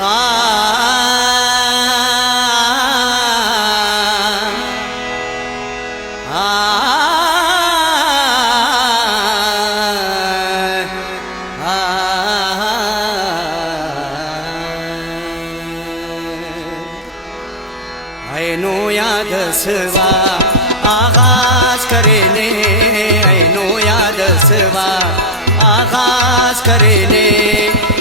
आ ऐनो यादसवा आगाज करेने ऐनो यादसवा आगाज करेने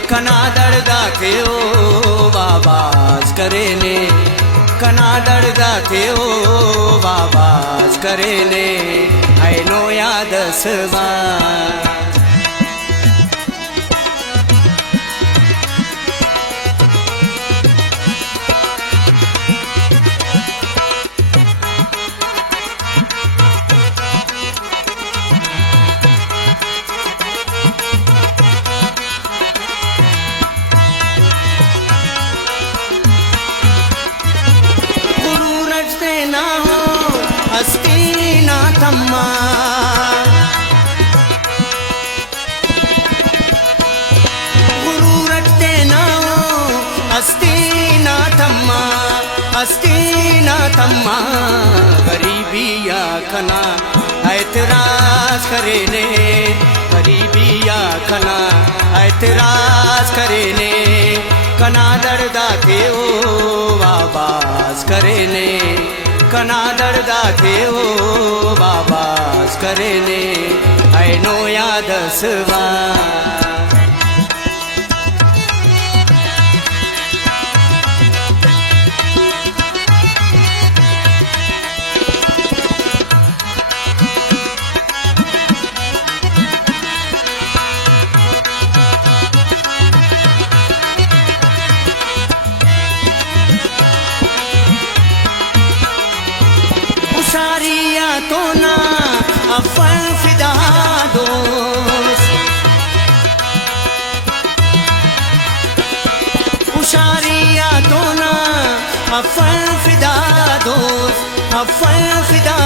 कना दर्दा के ओ बाबाज करेने कना दर्दा के ओ बाबाज करेने ऐनो यादसवा हस्तिनाथम्मा गुरु रटते ना हस्तिनाथम्मा हस्तिनाथम्मा गरीबिया खना ऐतराज करेने गरीबिया खना ऐतराज करेने कना दर्दा थे ओ आवाज करेने कना दर्दा थे ओ बाबाज करेने ऐनो यादसवा उशारिया तो ना अफल फिदा दोस्त उशारिया तो ना अफल फिदा दोस्त अफल फिदा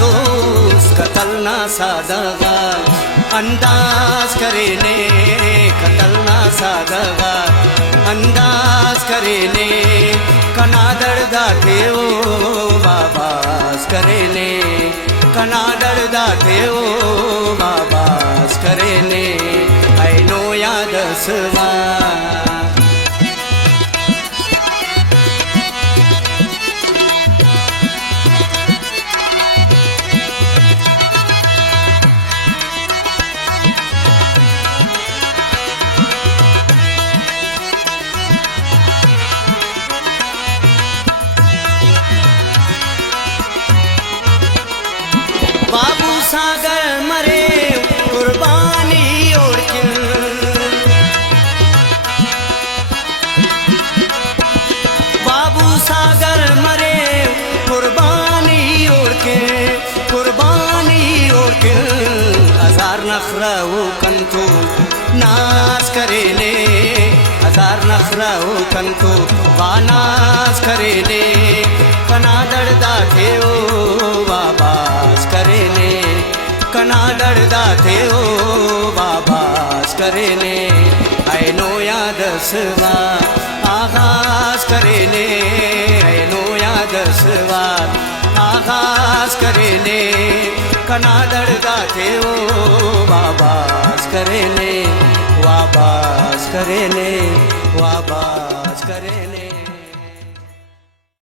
दोस्त कतलना सादगा अंदाज करेने कतलना सादगा अंदाज करेने कना दर्दा थे ओ बाबाज करेने कना दर्दा थे ओ बाबाज करेने ऐनो यादसवा बाबू सागर मरे कुर्बानी ओढ़ के बाबू सागर मरे कुर्बानी ओढ़ के कुर्बानी ओढ़ के हजार नखरा वो कंतो नाज करेने हजार नखरा वो कंतो बानाज करेने कना दर्दा थे ओ बाबाज करेने कना दर्दा थे ओ बाबाज करेने ऐनो यादसवा आगाज करेने ऐनो यादसवा आगाज करेने कना दर्दा थे ओ बाबाज करेने वाबाज करेने वाबाज करेने।